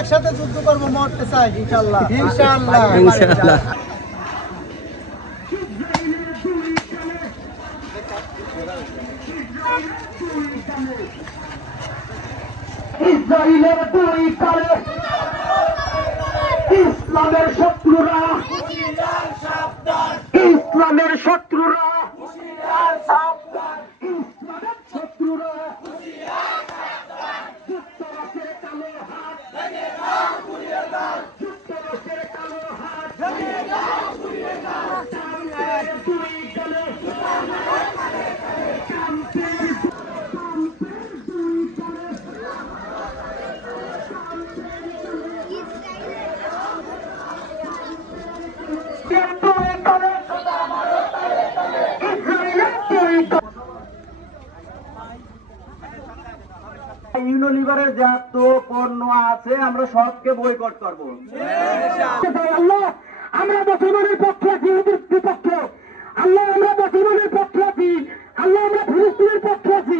একসাথে যুদ্ধ করবো, মরতে চাই ইনশাআল্লাহ ইনশাআল্লাহ ইনশাআল্লাহ। ইসরায়েলের দুই কালে ইসলামের শত্রুরা, ইসলামের শত্রুরা, ইসলামের শত্রুরা যুক্তরাষ্ট্রের কালো হাত, যুক্তরাষ্ট্রের কালো হাত, কান্তের দুই কালে, কান্তের দুই কালে, ইউনিলিভারের যত পণ্য আছে আমরা সবকে বয়কট করবো। আল্লাহ আমরা মুসলমানের পক্ষে আছি, বিপক্ষে আল্লাহ আমরা মুসলমানের পক্ষে আছি, আল্লাহ আমরা ফিলিস্তিনের পক্ষে আছি।